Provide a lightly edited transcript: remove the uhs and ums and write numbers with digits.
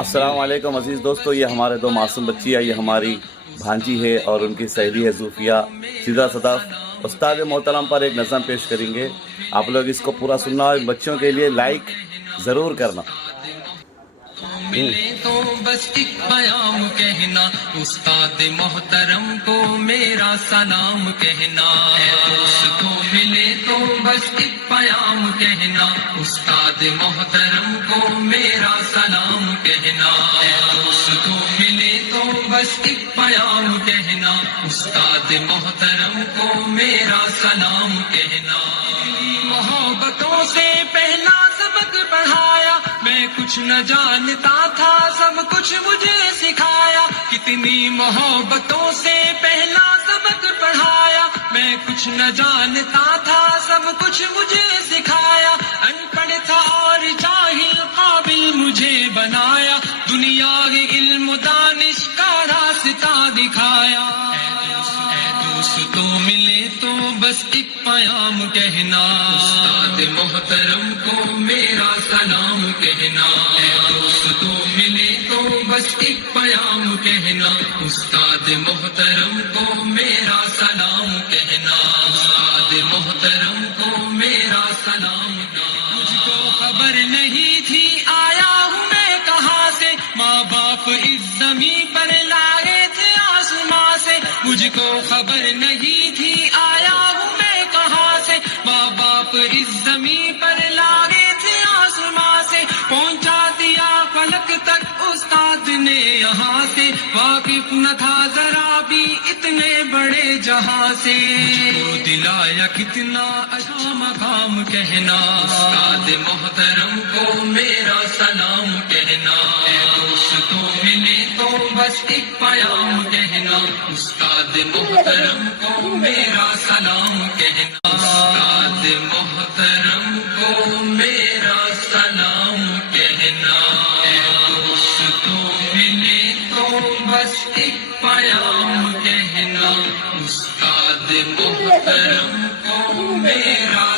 السلام علیکم عزیز دوستو، یہ ہمارے دو معصوم بچیاں، یہ ہماری بھانجی ہے اور ان کی سہیلی ہے زوفیہ سیدھا صدف۔ استاد محترم پر ایک نظم پیش کریں گے، آپ لوگ اس کو پورا سننا اور بچوں کے لیے لائک ضرور کرنا۔ ملے تو بس ایک پیام کہنا، استاد محترم کو میرا سلام کہنا۔ دوست کو ملے تو بس ایک پیام کہنا، استاد محترم کو میرا سلام کہنا۔ دوست کو ملے تو بس ایک پیام کہنا، استاد محترم کو میرا سلام کہنا۔ محبتوں سے پہلا سبق پڑھایا، میں کچھ نہ جانتا تھا، سب کچھ مجھے سکھایا۔ کتنی محبتوں سے پہلا سبق پڑھایا، میں کچھ نہ جانتا تھا، سب کچھ مجھے سکھایا۔ ان پڑھ تھا اور جاہل قابل مجھے بنایا، دنیا کے علم و دانش کا راستہ دکھایا۔ اے دوستو ملے تو بس ایک پیام کہنا، استاد محترم کو میرا سلام کہنا۔ اے دوستو ملے تو بس ایک پیام کہنا، استاد محترم کو میرا سلام کہنا۔ استاد محترم کو میرا سلام کہنا۔ مجھ کو خبر نہیں تھی آیا ہوں میں کہاں سے، ماں باپ اس زمین پر لائے تھے آسماں سے۔ مجھ کو خبر نہیں تھی آیا ہوں میں کہاں سے، ماں باپ اس زمین پر لائے تھے آسماں سے۔ پہنچا دیا فلک تک استاد نے یہاں سے، واقف نہ تھا ذرا بھی اتنے بڑے جہاں سے۔ مجھ کو دلایا کتنا اچھا مقام کہنا، استاد محترم کو میرا سلام کہنا۔ اے دوستو ملے تو بس ایک پیام کہنا، استاد محترم کو میرا سلام کہنا۔ استاد محترم کو میرا سلام کہنا۔ اے دوستو ملے تو بس ایک پیام کہنا، استاد محترم کو میرا